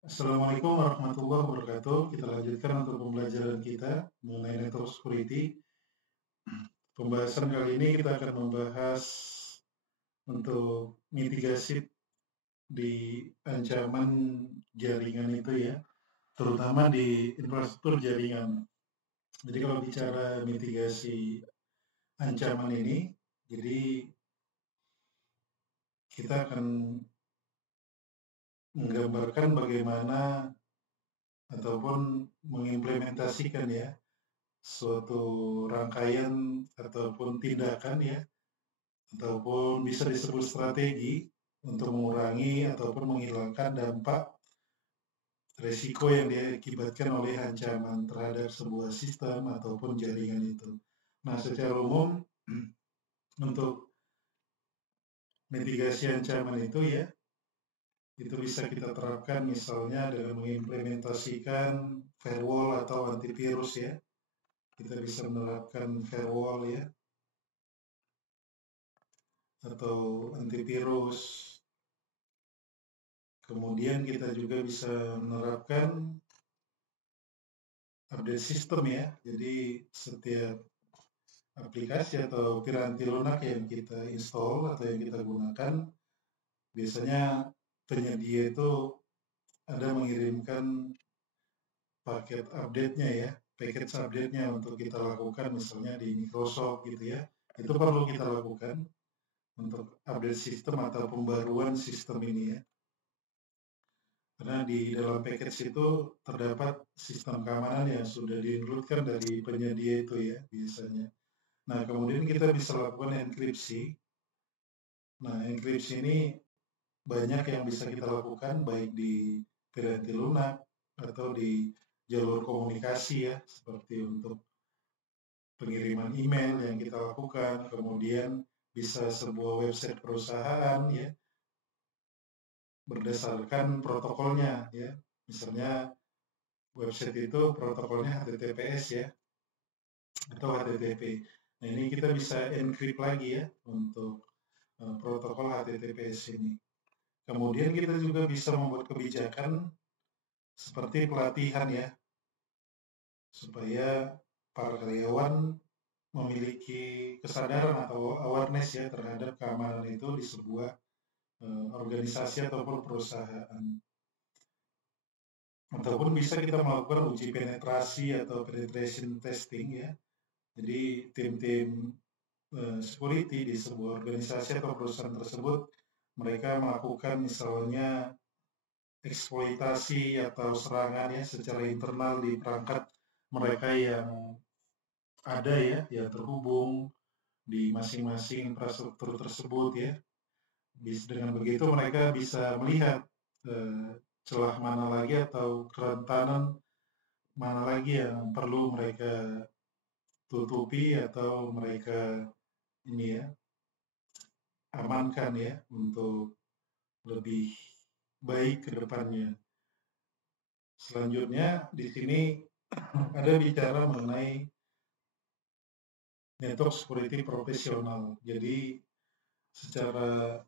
Assalamualaikum warahmatullahi wabarakatuh. Kita lanjutkan untuk pembelajaran kita mengenai network security. Pembahasan kali ini kita akan membahas untuk mitigasi di ancaman jaringan itu ya, terutama di infrastruktur jaringan. Jadi kalau bicara mitigasi ancaman ini, jadi kita akan menggambarkan bagaimana ataupun mengimplementasikan ya suatu rangkaian ataupun tindakan ya ataupun bisa disebut strategi untuk mengurangi ataupun menghilangkan dampak resiko yang diakibatkan oleh ancaman terhadap sebuah sistem ataupun jaringan itu. Nah, secara umum untuk mitigasi ancaman itu ya, itu bisa kita terapkan misalnya dengan mengimplementasikan firewall atau antivirus ya. Kita bisa menerapkan firewall ya, atau antivirus. Kemudian kita juga bisa menerapkan update sistem ya. Jadi setiap aplikasi atau piranti lunak yang kita install atau yang kita gunakan, biasanya penyedia itu ada mengirimkan paket update-nya ya, package update-nya untuk kita lakukan misalnya di Microsoft gitu ya. Itu perlu kita lakukan untuk update sistem atau pembaruan sistem ini ya. Karena di dalam package itu terdapat sistem keamanan yang sudah di-include-kan dari penyedia itu ya biasanya. Nah, kemudian kita bisa lakukan enkripsi. Nah, enkripsi ini banyak yang bisa kita lakukan baik di piranti lunak atau di jalur komunikasi ya, seperti untuk pengiriman email yang kita lakukan, kemudian bisa sebuah website perusahaan ya, berdasarkan protokolnya ya. Misalnya website itu protokolnya HTTPS ya, atau HTTP. Nah, ini kita bisa encrypt lagi ya untuk protokol HTTPS ini. Kemudian kita juga bisa membuat kebijakan seperti pelatihan ya, supaya para karyawan memiliki kesadaran atau awareness ya terhadap keamanan itu di sebuah organisasi ataupun perusahaan. Ataupun bisa kita melakukan uji penetrasi atau penetration testing ya. Jadi tim-tim security di sebuah organisasi atau perusahaan tersebut, mereka melakukan misalnya eksploitasi atau serangan ya secara internal di perangkat mereka yang ada ya, yang terhubung di masing-masing infrastruktur tersebut ya. Dengan begitu mereka bisa melihat celah mana lagi atau kerentanan mana lagi yang perlu mereka tutupi atau mereka ini ya amankan ya untuk lebih baik ke depannya. Selanjutnya di sini ada bicara mengenai network security profesional. Jadi secara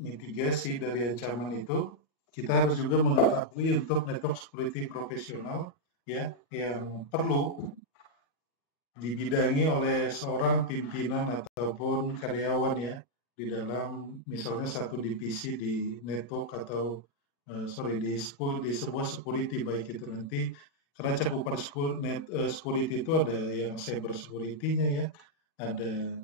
mitigasi dari ancaman itu, kita harus juga mengetahui untuk network security profesional ya yang perlu dibidangi oleh seorang pimpinan ataupun karyawan ya di dalam misalnya satu divisi di network atau di sebuah security baik itu nanti karena cakupan security itu ada yang cyber security-nya ya, ada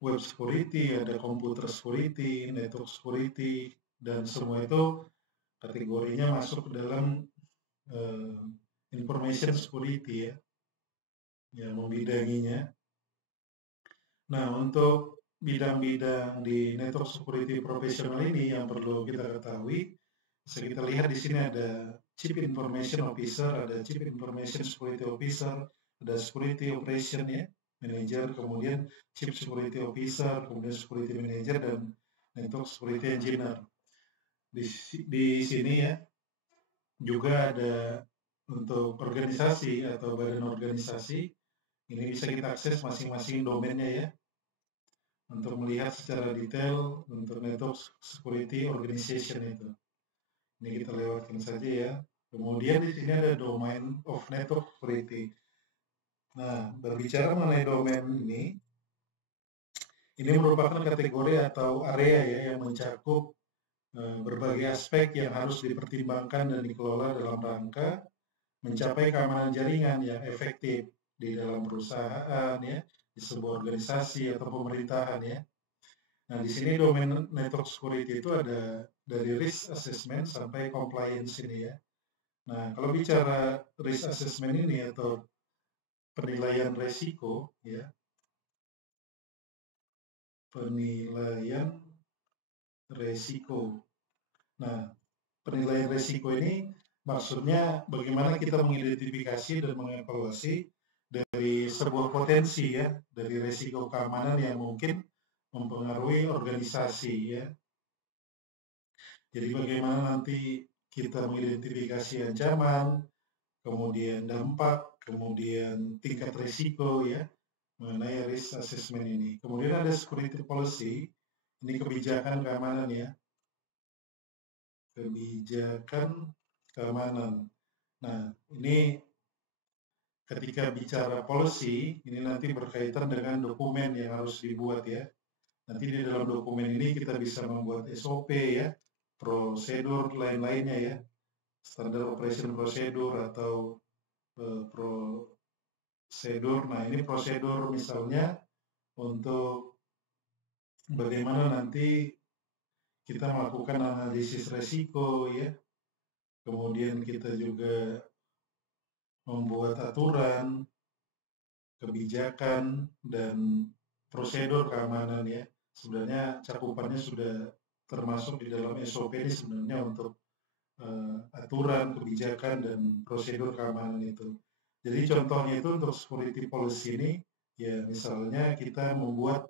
web security, ada computer security, network security, dan semua itu kategorinya masuk ke dalam uh, information security ya, yang membidanginya. Nah, untuk bidang-bidang di network security profesional ini yang perlu kita ketahui, bisa kita lihat di sini ada Chief Information Officer, ada Chief Information Security Officer, ada Security Operation ya, Manager, kemudian Chief Security Officer, kemudian Security Manager, dan Network Security Engineer. Di sini ya juga ada untuk organisasi atau badan organisasi, ini bisa kita akses masing-masing domainnya ya. untuk melihat secara detail untuk network security organization itu. Ini kita lewatkan saja ya. Kemudian di sini ada domain of network security. Nah, berbicara mengenai domain ini merupakan kategori atau area ya yang mencakup berbagai aspek yang harus dipertimbangkan dan dikelola dalam rangka mencapai keamanan jaringan yang efektif di dalam perusahaan ya, di sebuah organisasi atau pemerintahan ya. Nah, di sini domain network security itu ada dari risk assessment sampai compliance ini ya. Nah, kalau bicara risk assessment ini atau penilaian resiko ya, penilaian resiko. Nah, penilaian resiko ini maksudnya bagaimana kita mengidentifikasi dan mengevaluasi dari sebuah potensi ya, dari resiko keamanan yang mungkin mempengaruhi organisasi ya. Jadi bagaimana nanti kita mengidentifikasi ancaman, kemudian dampak, kemudian tingkat risiko ya mengenai risk assessment ini. Kemudian ada security policy, ini kebijakan keamanan ya, kebijakan keamanan. Nah, ini ketika bicara policy, ini nanti berkaitan dengan dokumen yang harus dibuat ya. Nanti di dalam dokumen ini kita bisa membuat SOP ya, prosedur lain-lainnya ya, standar operation prosedur atau prosedur. Nah, ini prosedur misalnya untuk bagaimana nanti kita melakukan analisis resiko ya, kemudian kita juga membuat aturan, kebijakan, dan prosedur keamanan ya. Sebenarnya cakupannya sudah termasuk di dalam SOP ini sebenarnya untuk aturan, kebijakan, dan prosedur keamanan itu. Jadi contohnya itu untuk security policy ini, ya misalnya kita membuat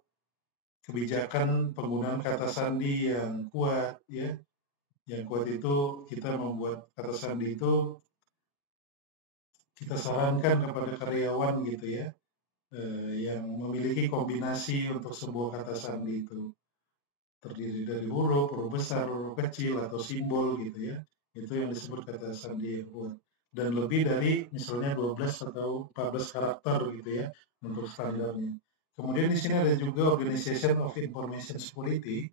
kebijakan penggunaan kata sandi yang kuat ya. Yang kuat itu kita membuat kata sandi itu kita sarankan kepada karyawan gitu ya, yang memiliki kombinasi untuk sebuah kata sandi itu terdiri dari huruf besar, huruf kecil atau simbol gitu ya. Itu yang disebut kata sandi yang kuat. Dan lebih dari misalnya 12 atau 14 karakter gitu ya untuk standarnya. Kemudian di sini ada juga Organization of Information Security.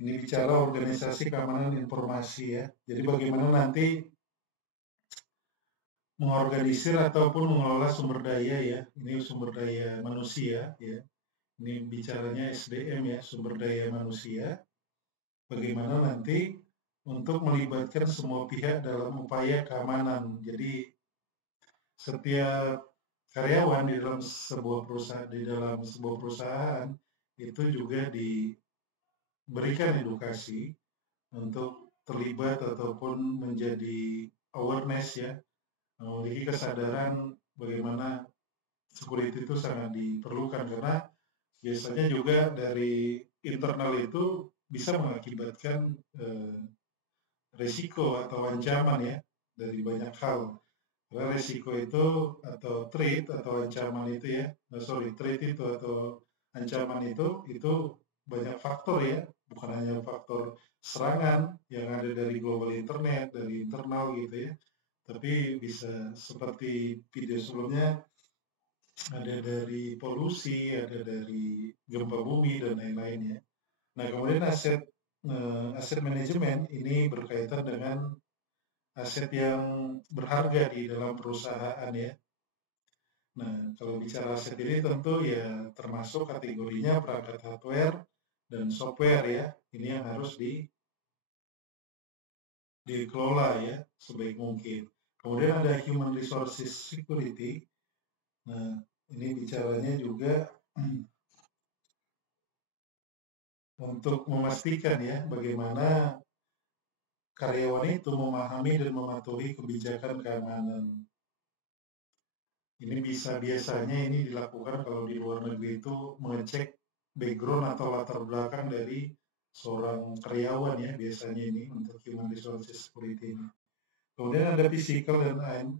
Ini bicara organisasi keamanan informasi ya. Jadi bagaimana nanti mengorganisir ataupun mengelola sumber daya ya. Ini sumber daya manusia ya. Ini bicaranya SDM ya, sumber daya manusia. Bagaimana nanti untuk melibatkan semua pihak dalam upaya keamanan. Jadi setiap karyawan di dalam sebuah perusahaan itu juga diberikan edukasi untuk terlibat ataupun menjadi awareness ya, memiliki kesadaran bagaimana security itu sangat diperlukan karena biasanya juga dari internal itu bisa mengakibatkan risiko atau ancaman ya dari banyak hal. Karena risiko itu atau threat atau ancaman itu ya, threat itu atau ancaman itu banyak faktor ya, bukan hanya faktor serangan yang ada dari global internet, dari internal gitu ya, tapi bisa seperti video sebelumnya ada dari polusi, ada dari gempa bumi dan lain-lain ya. Nah kemudian aset manajemen ini berkaitan dengan aset yang berharga di dalam perusahaan ya. Nah, kalau bicara aset ini tentu ya termasuk kategorinya perangkat hardware dan software ya. Ini yang harus dikelola ya sebaik mungkin. Kemudian ada human resources security. Nah, ini bicaranya juga untuk memastikan ya bagaimana karyawan itu memahami dan mematuhi kebijakan keamanan. Ini biasanya ini dilakukan kalau di luar negeri itu mengecek background atau latar belakang dari seorang karyawan ya biasanya ini untuk human resources security ini. Kemudian ada physical dan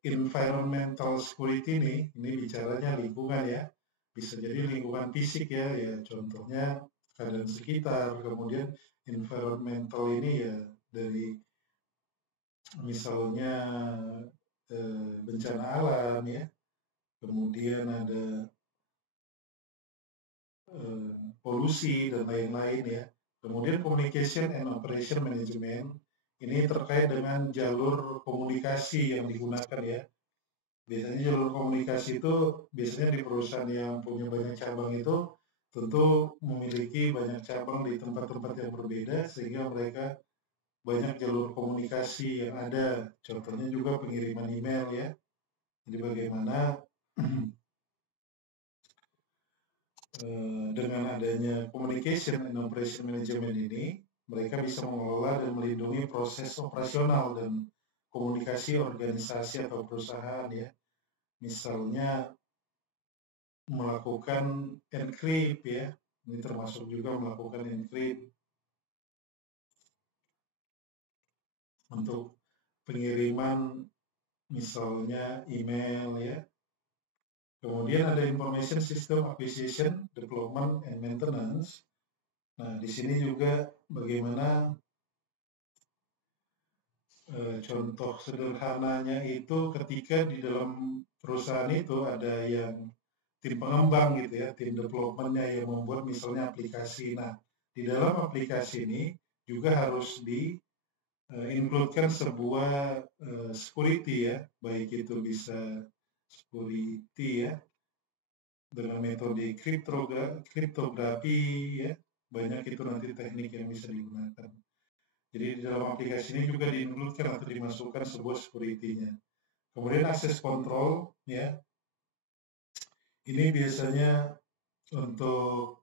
environmental security ini bicaranya lingkungan ya. Bisa jadi lingkungan fisik ya, ya contohnya keadaan sekitar, kemudian environmental ini ya dari misalnya bencana alam ya, kemudian ada polusi dan lain-lain ya. Kemudian communication and operation management ini terkait dengan jalur komunikasi yang digunakan ya. Biasanya jalur komunikasi itu biasanya di perusahaan yang punya banyak cabang itu tentu memiliki banyak cabang di tempat-tempat yang berbeda sehingga mereka banyak jalur komunikasi yang ada. Contohnya juga pengiriman email ya. Jadi bagaimana dengan adanya communication and operation management ini, mereka bisa mengelola dan melindungi proses operasional dan komunikasi organisasi atau perusahaan ya. Misalnya melakukan encrypt ya, ini termasuk juga melakukan encrypt untuk pengiriman misalnya email ya. Kemudian ada information system acquisition, development, and maintenance. Nah, di sini juga bagaimana contoh sederhananya itu ketika di dalam perusahaan itu ada yang tim pengembang gitu ya, tim developmentnya yang membuat misalnya aplikasi. Nah, di dalam aplikasi ini juga harus di include-kan sebuah security ya, baik itu bisa security ya, dengan metode kriptografi ya, banyak itu nanti teknik yang bisa digunakan. Jadi di dalam aplikasi ini juga di-include-kan atau dimasukkan sebuah security-nya. Kemudian access control ya, ini biasanya untuk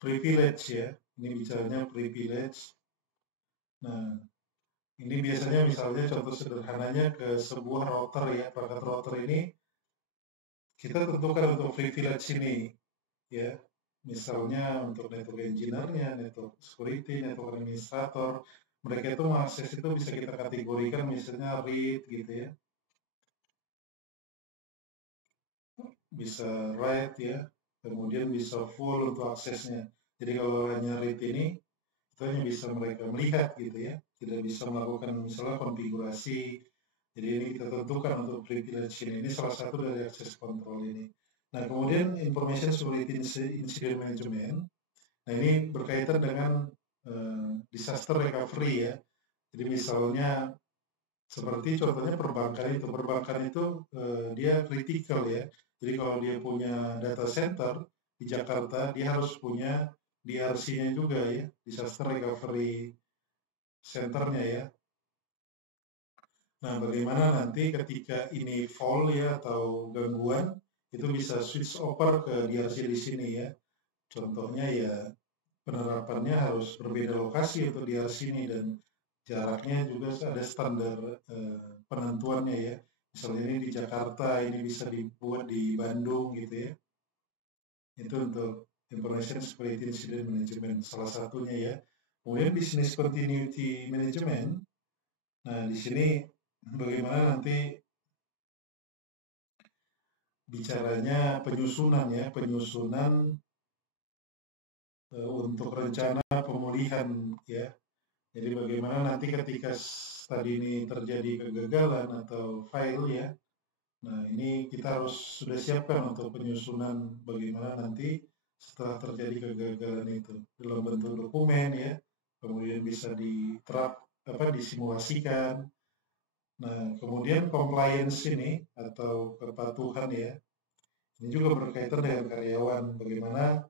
privilege ya, ini bicaranya privilege. Nah, ini biasanya misalnya contoh sederhananya ke sebuah router ya, perangkat router ini kita tentukan untuk privilege ini ya, misalnya untuk network engineer-nya, network security, network administrator, mereka itu mengakses itu bisa kita kategorikan misalnya read gitu ya, bisa write ya, kemudian bisa full untuk aksesnya. Jadi kalau hanya read ini, itu hanya bisa mereka melihat gitu ya, tidak bisa melakukan misalnya konfigurasi. Jadi ini kita tentukan untuk privilege ini salah satu dari access control ini. Nah kemudian information security incident management. Nah ini berkaitan dengan disaster recovery ya. Jadi misalnya seperti contohnya perbankan itu dia kritikal ya. Jadi kalau dia punya data center di Jakarta, dia harus punya DRC-nya juga ya, disaster recovery centernya ya. Nah, bagaimana nanti ketika ini fall ya atau gangguan, itu bisa switch over ke DRC di sini ya. Contohnya ya penerapannya harus berbeda lokasi untuk DRC ini dan jaraknya juga ada standar penentuannya ya. Misalnya ini di Jakarta, ini bisa dibuat di Bandung gitu ya. Itu untuk information security incident management salah satunya ya. Kemudian business continuity management. Nah, di sini bagaimana nanti bicaranya penyusunan ya, penyusunan untuk rencana pemulihan ya. Jadi bagaimana nanti ketika tadi ini terjadi kegagalan atau fail ya, nah ini kita harus sudah siapkan untuk penyusunan bagaimana nanti setelah terjadi kegagalan itu dalam bentuk dokumen ya, kemudian bisa disimulasikan. Nah kemudian compliance ini atau kepatuhan ya, ini juga berkaitan dengan karyawan, bagaimana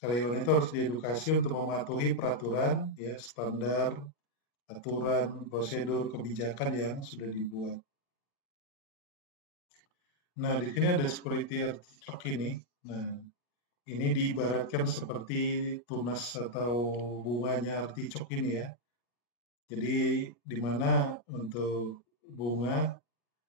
karyawan itu harus diedukasi untuk mematuhi peraturan ya, standar, aturan, prosedur, kebijakan yang sudah dibuat. Nah, di sini ada security artifact ini. Nah, ini diibaratkan seperti tunas atau bunganya artichok ini ya. Jadi di mana untuk bunga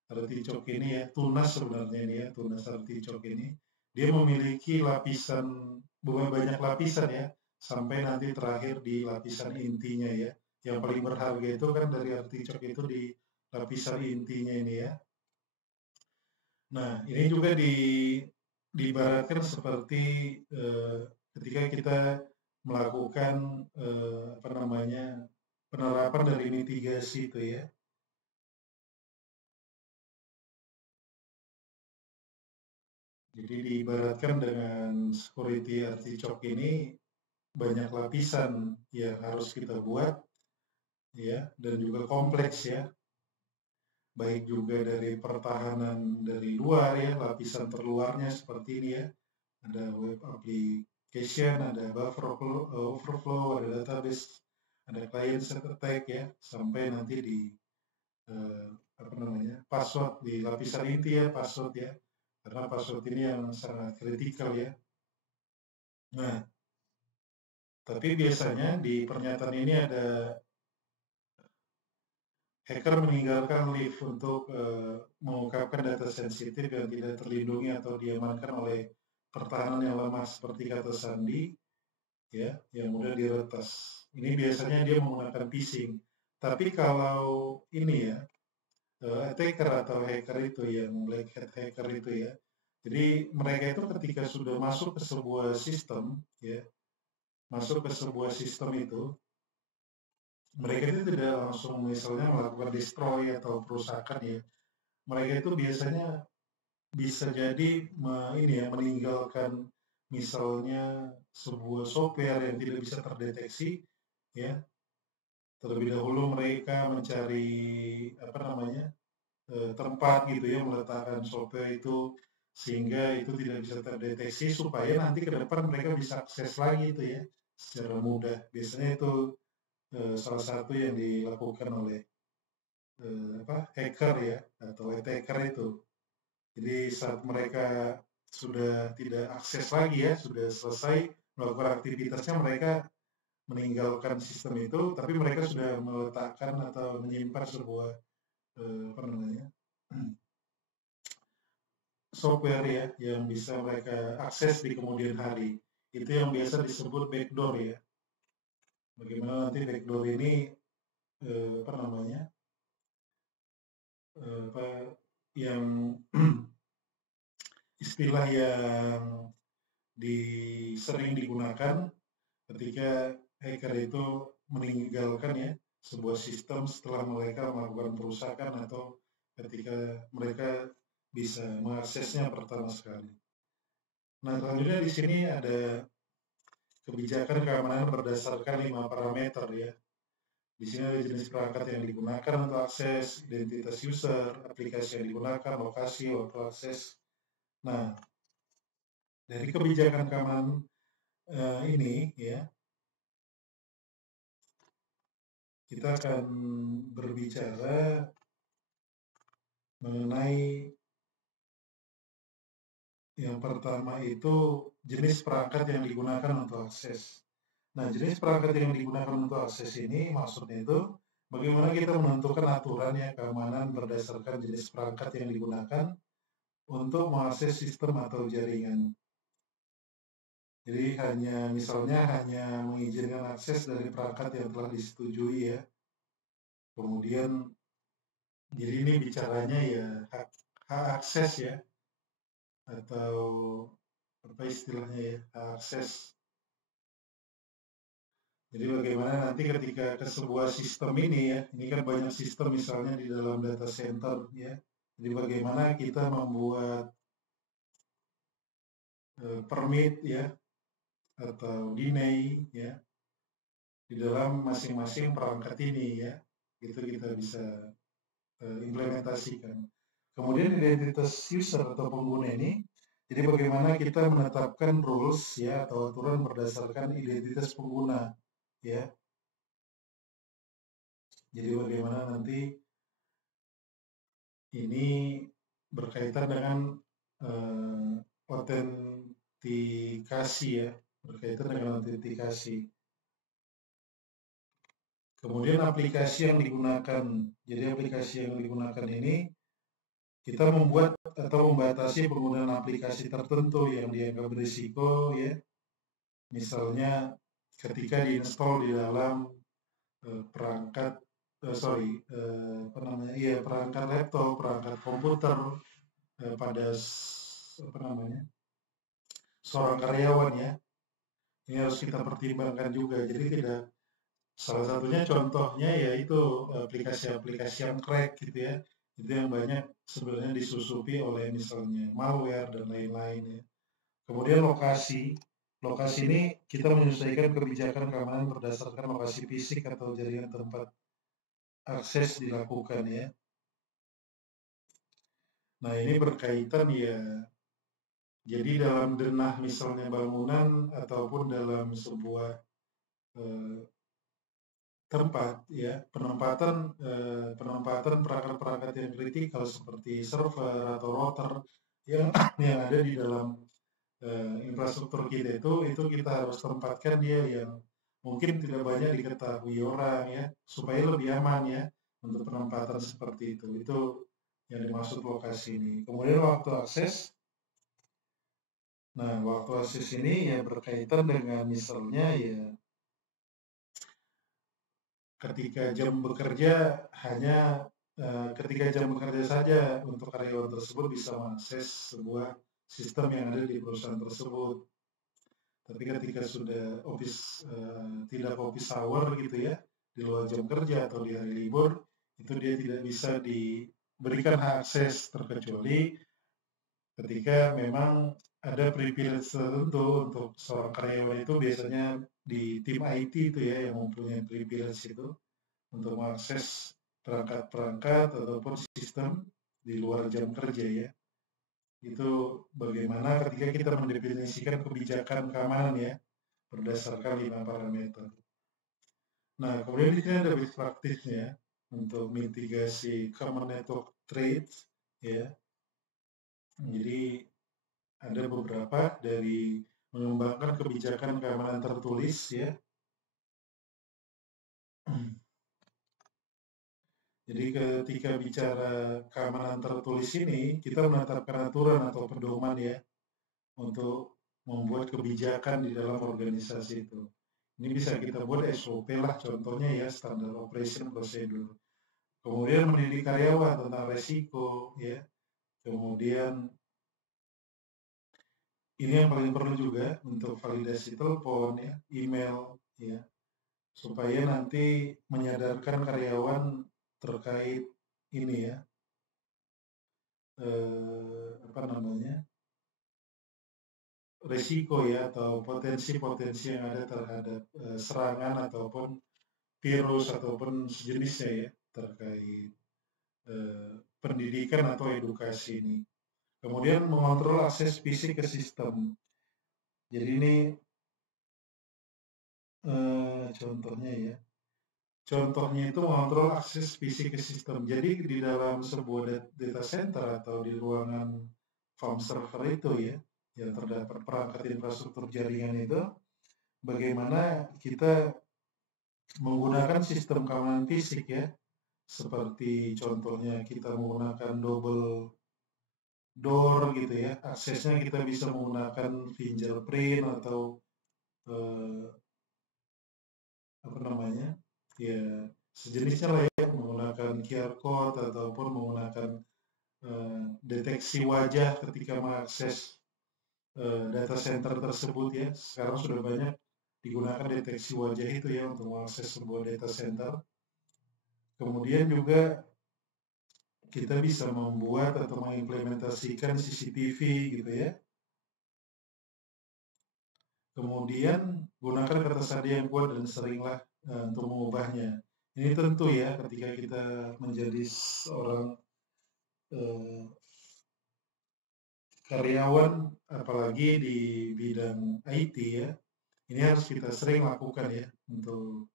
artichok ini ya, tunas sebenarnya ini ya, tunas artichok ini, dia memiliki lapisan, bunga banyak lapisan ya, sampai nanti terakhir di lapisan intinya ya. Yang paling berharga itu kan dari artichok itu di lapisan intinya ini ya. Nah, ini juga diibaratkan seperti ketika kita melakukan apa namanya penerapan dari mitigasi itu ya. Jadi diibaratkan dengan security artichoke ini banyak lapisan yang harus kita buat ya, dan juga kompleks ya, baik juga dari pertahanan dari luar ya, lapisan terluarnya seperti ini ya, ada web application, ada buffer overflow, ada database, ada client side attack ya, sampai nanti di eh, apa namanya password di lapisan inti ya, password ya, karena password ini yang sangat kritikal ya. Nah, tapi biasanya di pernyataan ini ada hacker meninggalkan lift untuk mengungkapkan data sensitif yang tidak terlindungi atau diamankan oleh pertahanan yang lemah seperti kata sandi, ya, yang mudah diretas. Ini biasanya dia menggunakan phishing. Tapi kalau ini ya, attacker atau hacker itu yang black hat hacker itu ya, jadi mereka itu ketika sudah masuk ke sebuah sistem, ya, masuk ke sebuah sistem itu, mereka itu tidak langsung misalnya melakukan destroy atau perusakan ya. Mereka itu biasanya bisa jadi ini ya, meninggalkan misalnya sebuah software yang tidak bisa terdeteksi ya. Terlebih dahulu mereka mencari apa namanya tempat gitu ya, meletakkan software itu sehingga itu tidak bisa terdeteksi supaya nanti ke depan mereka bisa akses lagi itu ya secara mudah. Biasanya itu salah satu yang dilakukan oleh hacker ya atau attacker itu. Jadi saat mereka sudah tidak akses lagi ya, sudah selesai melakukan aktivitasnya, mereka meninggalkan sistem itu, tapi mereka sudah meletakkan atau menyimpan sebuah apa namanya software ya yang bisa mereka akses di kemudian hari. Itu yang biasa disebut backdoor ya. Bagaimana nanti backdoor ini apa namanya apa yang istilah yang sering digunakan ketika hacker itu meninggalkan ya sebuah sistem setelah mereka melakukan perusakan atau ketika mereka bisa mengaksesnya pertama sekali. Nah, selanjutnya di sini ada kebijakan keamanan berdasarkan 5 parameter ya. Di sini ada jenis perangkat yang digunakan untuk akses, identitas user, aplikasi yang digunakan, lokasi, waktu akses. Nah, dari kebijakan keamanan ini ya, kita akan berbicara mengenai yang pertama itu jenis perangkat yang digunakan untuk akses. Nah, jenis perangkat yang digunakan untuk akses ini maksudnya itu bagaimana kita menentukan aturan ya keamanan berdasarkan jenis perangkat yang digunakan untuk mengakses sistem atau jaringan. Jadi misalnya hanya mengizinkan akses dari perangkat yang telah disetujui ya. Kemudian jadi ini bicaranya ya hak akses ya, atau apa istilahnya ya, hak akses. Jadi bagaimana nanti ketika ke sebuah sistem ini ya, ini kan banyak sistem misalnya di dalam data center ya. Jadi bagaimana kita membuat permit ya atau deny ya di dalam masing-masing perangkat ini ya. Itu kita bisa implementasikan. Kemudian identitas user atau pengguna ini, jadi bagaimana kita menetapkan rules ya atau aturan berdasarkan identitas pengguna ya. Jadi bagaimana nanti ini berkaitan dengan autentikasi ya, berkaitan dengan autentikasi. Kemudian aplikasi yang digunakan, jadi aplikasi yang digunakan ini kita membuat atau membatasi penggunaan aplikasi tertentu yang dianggap berisiko ya, misalnya ketika diinstal di dalam perangkat apa namanya, iya perangkat laptop, perangkat komputer pada apa namanya seorang karyawan ya. Ini harus kita pertimbangkan juga. Jadi tidak salah satunya contohnya yaitu aplikasi-aplikasi yang crack gitu ya. Itu yang banyak sebenarnya disusupi oleh misalnya malware dan lain-lain ya. Kemudian lokasi. Lokasi ini kita menyesuaikan kebijakan keamanan berdasarkan lokasi fisik atau jaringan tempat akses dilakukan ya. Nah ini berkaitan ya, jadi dalam denah misalnya bangunan ataupun dalam sebuah eh, tempat ya, penempatan perangkat-perangkat yang kritikal seperti server atau router yang yang ada di dalam infrastruktur kita itu kita harus tempatkan dia yang mungkin tidak banyak diketahui orang ya, supaya lebih aman ya untuk penempatan seperti itu. Itu yang dimaksud lokasi ini. Kemudian waktu akses. Nah, waktu akses ini ya berkaitan dengan misalnya ya ketika jam bekerja hanya ketika jam bekerja saja untuk karyawan tersebut bisa mengakses sebuah sistem yang ada di perusahaan tersebut. Tapi ketika sudah tidak office hour gitu ya, di luar jam kerja atau di hari libur, itu dia tidak bisa diberikan akses terkecuali ketika memang ada privilege tertentu untuk seorang karyawan itu biasanya di tim IT itu ya yang mempunyai privilege itu untuk mengakses perangkat-perangkat ataupun sistem di luar jam kerja ya. Itu bagaimana ketika kita mendefinisikan kebijakan keamanan ya berdasarkan 5 parameter. Nah, kemudian di sini ada best practice-nya untuk mitigasi common network threats ya. Jadi ada beberapa dari mengembangkan kebijakan keamanan tertulis ya. Jadi ketika bicara keamanan tertulis ini, kita menetapkan aturan atau pedoman ya untuk membuat kebijakan di dalam organisasi itu. Ini bisa kita buat SOP lah contohnya ya, Standard Operation Procedure. Kemudian mendidik karyawan tentang resiko ya. Kemudian ini yang paling perlu juga untuk validasi telepon ya, email ya, supaya nanti menyadarkan karyawan terkait ini ya, apa namanya, resiko ya atau potensi-potensi yang ada terhadap serangan ataupun virus ataupun sejenisnya ya terkait pendidikan atau edukasi ini. Kemudian mengontrol akses fisik ke sistem. Jadi ini contohnya ya. Contohnya itu mengontrol akses fisik ke sistem. Jadi di dalam sebuah data center atau di ruangan farm server itu ya, yang terdapat perangkat infrastruktur jaringan itu, bagaimana kita menggunakan sistem keamanan fisik ya, seperti contohnya kita menggunakan double door gitu ya, aksesnya kita bisa menggunakan fingerprint atau apa namanya, ya sejenisnya lah ya, menggunakan QR code ataupun menggunakan deteksi wajah ketika mengakses data center tersebut ya. Sekarang sudah banyak digunakan deteksi wajah itu ya untuk mengakses sebuah data center. Kemudian juga kita bisa membuat atau mengimplementasikan CCTV gitu ya. Kemudian gunakan kata sandi yang kuat dan seringlah untuk mengubahnya. Ini tentu ya ketika kita menjadi seorang karyawan apalagi di bidang IT ya, ini harus kita sering lakukan ya untuk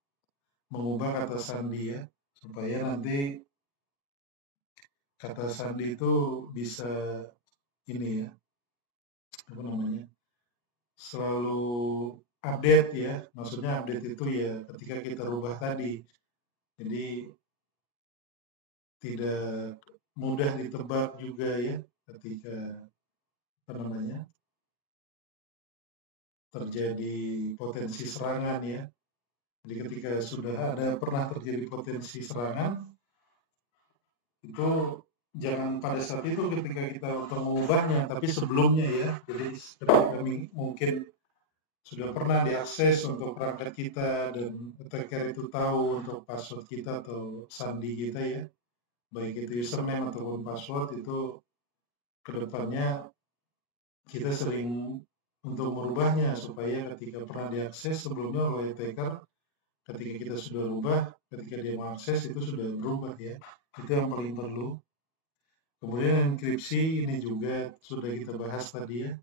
mengubah kata sandi ya, supaya nanti kata sandi itu bisa ini ya, apa namanya, selalu update ya, maksudnya update itu ya ketika kita rubah tadi, jadi tidak mudah ditebak juga ya ketika apa namanya terjadi potensi serangan ya. Jadi ketika sudah ada pernah terjadi potensi serangan itu jangan pada saat itu ketika kita untuk mengubahnya, tapi sebelumnya ya. Jadi ketika mungkin sudah pernah diakses untuk perangkat kita dan attacker itu tahu untuk password kita atau sandi kita ya, baik itu username ataupun password itu kedepannya kita sering untuk merubahnya supaya ketika pernah diakses sebelumnya oleh attacker, ketika kita sudah rubah, ketika dia mengakses itu sudah berubah ya. Itu yang paling perlu. Kemudian enkripsi ini juga sudah kita bahas tadi ya.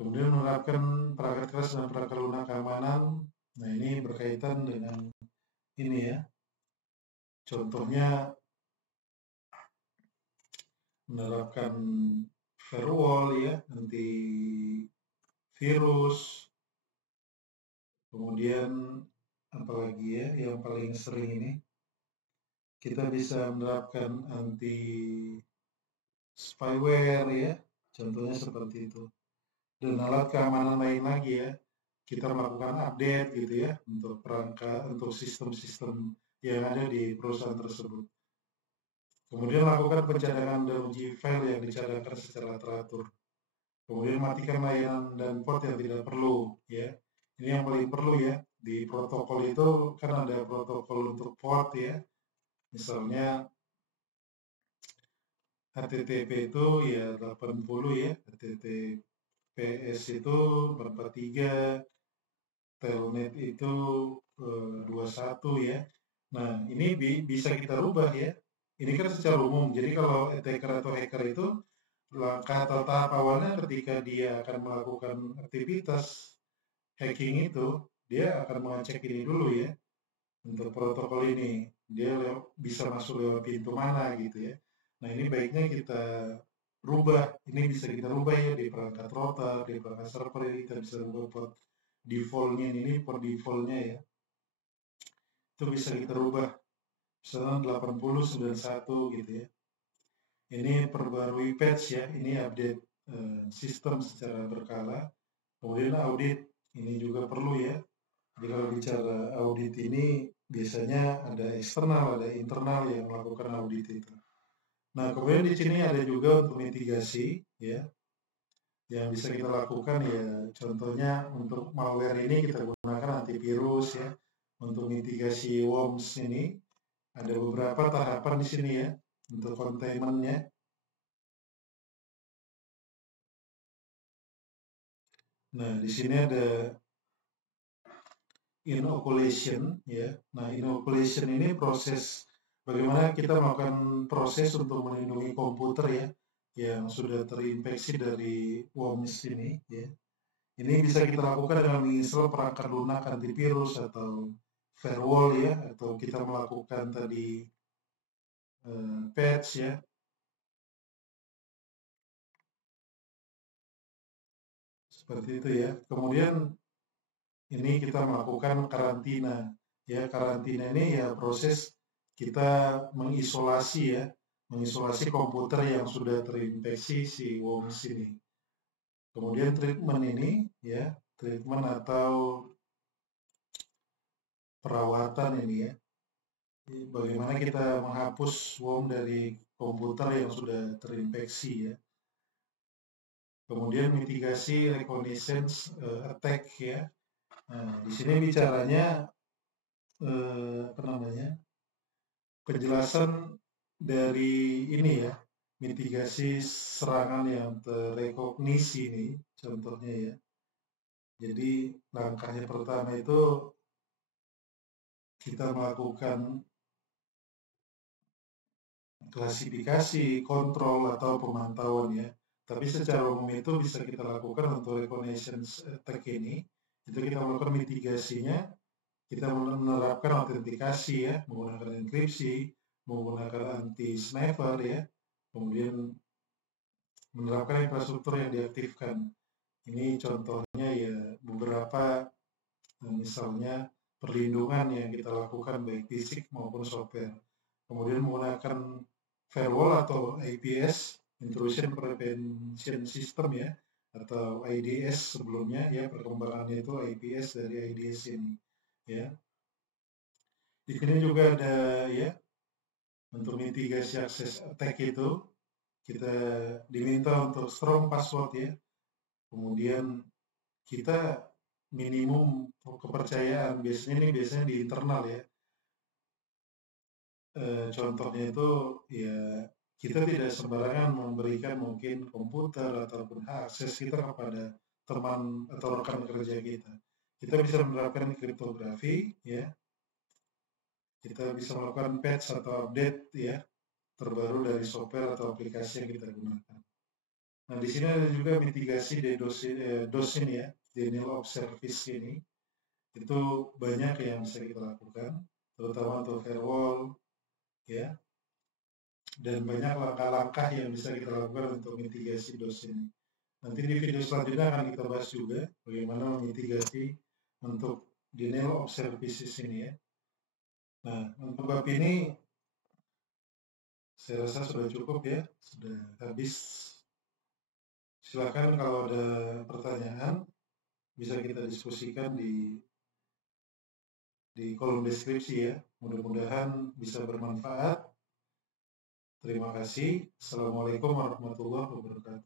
Kemudian menerapkan perangkat keras dan perangkat lunak keamanan. Nah ini berkaitan dengan ini ya. Contohnya menerapkan firewall ya, anti virus. Kemudian apalagi ya yang paling sering ini kita bisa menerapkan anti spyware ya, contohnya seperti itu. Dan alat keamanan lain lagi ya, kita melakukan update gitu ya untuk perangkat, untuk sistem-sistem yang ada di perusahaan tersebut. Kemudian lakukan pencadangan dan uji file yang dicadangkan secara teratur. Kemudian matikan layanan dan port yang tidak perlu ya. Ini yang paling perlu ya. Di protokol itu kan ada protokol untuk port ya. Misalnya HTTP itu ya 80 ya, HTTPS itu 443, Telnet itu 21 ya. Nah, ini bisa kita rubah ya. Ini kan secara umum. Jadi kalau attacker atau hacker itu langkah atau tahap awalnya ketika dia akan melakukan aktivitas hacking itu, dia akan mengecek ini dulu ya untuk protokol ini. Dia bisa masuk lewat pintu mana gitu ya. Nah, ini baiknya kita rubah. Ini bisa kita rubah ya di perangkat router, di perangkat server, kita bisa rubah port defaultnya ini per defaultnya ya. Itu bisa kita rubah misalnya 8091 gitu ya. Ini perbarui patch ya, ini update sistem secara berkala. Kemudian audit, ini juga perlu ya. Jadi kalau bicara audit ini biasanya ada eksternal, ada internal yang melakukan audit itu. Nah, kemudian di sini ada juga untuk mitigasi ya, yang bisa kita lakukan ya. Contohnya untuk malware ini kita gunakan antivirus ya. Untuk mitigasi worms ini ada beberapa tahapan di sini ya untuk containment-nya. Nah, di sini ada inoculation ya. Nah, inoculation ini proses bagaimana kita melakukan proses untuk melindungi komputer ya yang sudah terinfeksi dari worms ini ya. Ini bisa kita lakukan dengan menginstal perangkat lunak antivirus atau firewall ya, atau kita melakukan tadi patch ya. Seperti itu ya. Kemudian ini kita melakukan karantina. Ya, karantina ini ya proses kita mengisolasi ya, mengisolasi komputer yang sudah terinfeksi si worms ini. Kemudian treatment ini ya, treatment atau perawatan ini ya. Bagaimana kita menghapus worm dari komputer yang sudah terinfeksi ya. Kemudian mitigasi reconnaissance attack ya. Nah, di sini bicaranya apa namanya? Penjelasan dari ini ya, mitigasi serangan yang terrekognisi ini contohnya ya. Jadi langkahnya pertama itu kita melakukan klasifikasi, kontrol atau pemantauan ya. Tapi secara umum itu bisa kita lakukan untuk reconnaissance attack ini. Itu kita melakukan mitigasinya, kita menerapkan autentikasi ya, menggunakan enkripsi, menggunakan anti sniper ya, kemudian menerapkan infrastruktur yang diaktifkan. Ini contohnya ya beberapa misalnya perlindungan yang kita lakukan baik fisik maupun software. Kemudian menggunakan firewall atau IPS, Intrusion Prevention System ya, atau IDS sebelumnya ya, perkembangannya itu IPS dari IDS ini ya. Di sini juga ada ya Untuk mitigasi akses attack itu, kita diminta untuk strong password ya. Kemudian kita minimum kepercayaan, biasanya di internal ya. Contohnya itu ya kita tidak sembarangan memberikan mungkin komputer ataupun akses kita kepada teman atau rekan kerja kita. Kita bisa menerapkan kriptografi ya. Kita bisa melakukan patch atau update ya terbaru dari software atau aplikasi yang kita gunakan. Nah, di sini ada juga mitigasi DOS ini ya, denial of service ini. Itu banyak yang bisa kita lakukan, terutama untuk firewall ya. Dan banyak langkah-langkah yang bisa kita lakukan untuk mitigasi DOS ini. Nanti di video selanjutnya akan kita bahas juga bagaimana memitigasi untuk denial of services ini ya. Nah, untuk bab ini saya rasa sudah cukup ya, sudah habis. Silakan kalau ada pertanyaan bisa kita diskusikan di kolom deskripsi ya. Mudah-mudahan bisa bermanfaat. Terima kasih. Assalamualaikum warahmatullahi wabarakatuh.